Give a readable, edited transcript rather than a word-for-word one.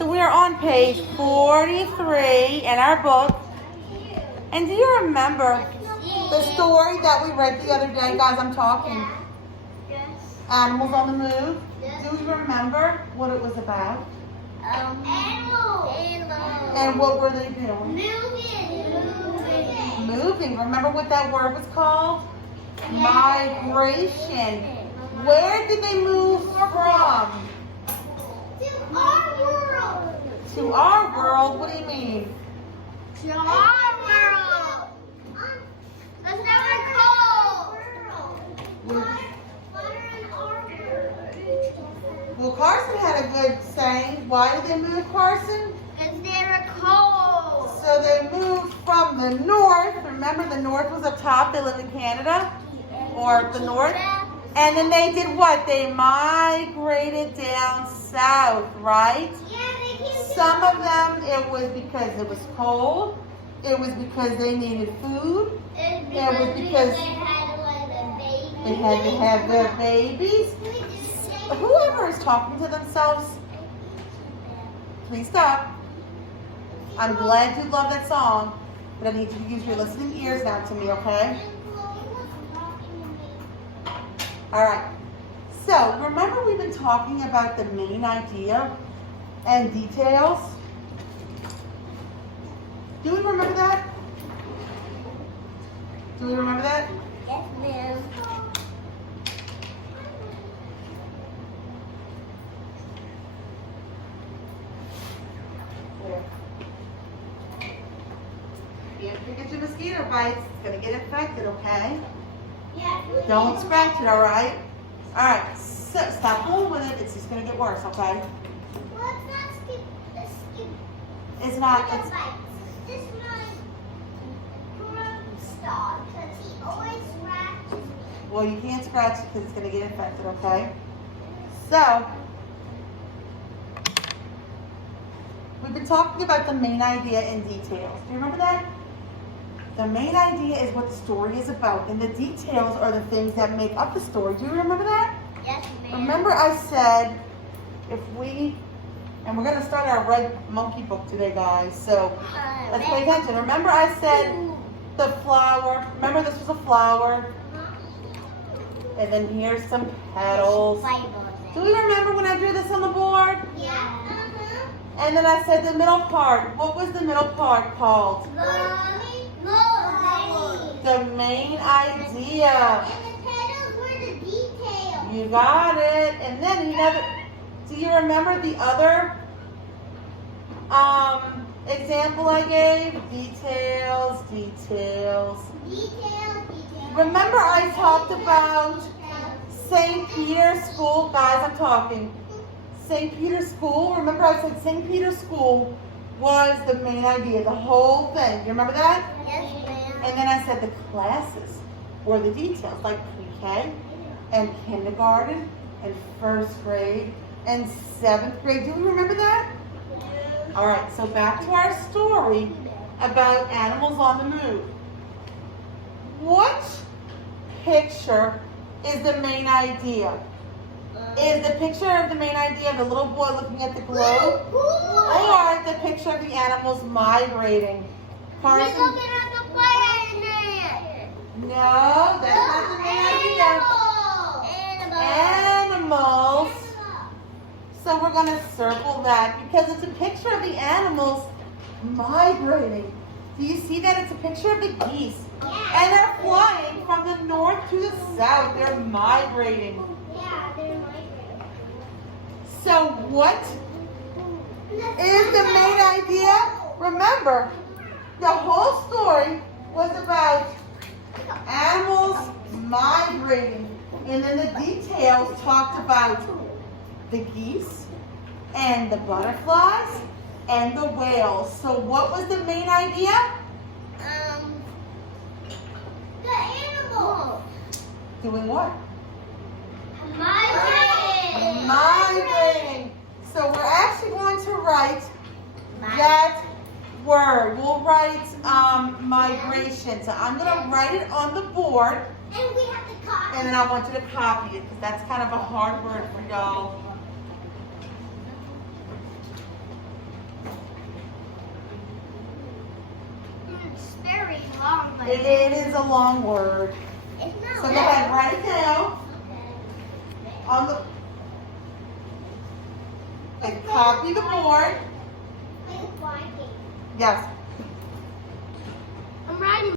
So we are on page 43 in our book. And do you remember the story that we read the other day? Guys, I'm talking. Yes. Animals on the Move. Yes. Do you remember what it was about? Animals. And what were they doing? Moving. Moving. Remember what that word was called? Migration. Where did they move from? To our world. To our world? What do you mean? To our world. That's never cold. Well, Carson had a good saying. Why did they move, Carson? Because they were cold. So they moved from the north. Remember, the north was up top. They live in Canada, or the north. And then they did what? They migrated down south, right? Some of them, it was because it was cold. It was because they needed food. It was because they had to have their babies. Whoever is talking to themselves, please stop. I'm glad you love that song, but I need you to use your listening ears now to me, okay? All right. So, remember we've been talking about the main idea and details? Do we remember that? Do we remember that? Yes, ma'am. If you get your mosquito bites, it's going to get infected, okay? Yeah. Don't scratch it, all right? All right, so stop fooling with it. It's just going to get worse, okay? Well, it's not It's not, it's, This is my Brooks dog, because he always scratches me. well, you can't scratch it because it's going to get infected, okay? So, we've been talking about the main idea in details. Do you remember that? The main idea is what the story is about, and the details are the things that make up the story. Do you remember that? Yes, ma'am. Remember I said and we're going to start our Red Monkey book today, guys, so let's pay attention. Remember I said the flower, remember this was a flower, and then here's some petals. Do you remember when I drew this on the board? Yeah. And then I said the middle part. What was the middle part called? The main idea. And the petals were the details. You got it. And then do you remember the other example I gave? Details. Details. Remember I talked about St. Peter's School? Guys, I'm talking. St. Peter's School. Remember I said St. Peter's School was the main idea, the whole thing. You remember that? Yes, ma'am. And then I said the classes were the details, like pre-K and kindergarten and first grade and 7th grade. Do you remember that? All right, so back to our story about animals on the move. What picture is the main idea? Is the picture of the main idea the little boy looking at the globe? Or the picture of the animals migrating? Carson? We're looking at the planet. No, that's not the main idea. Animals. So we're going to circle that because it's a picture of the animals migrating. Do you see that? It's a picture of the geese. And they're flying from the north to the south. They're migrating. Yeah, they're migrating. So what is the main idea? Remember, the whole story was about animals migrating. And then the details talked about the geese and the butterflies and the whales. So what was the main idea? The animals. Doing what? Migrating. Migrating. So we're actually going to write that word. We'll write migration. So I'm going to write it on the board. And we have to copy. And then I want you to copy it because that's kind of a hard word for y'all. It's very long, but It is a long word. it's not. So go ahead, write it down on the, and copy the board. I'm writing. Yes. I'm writing.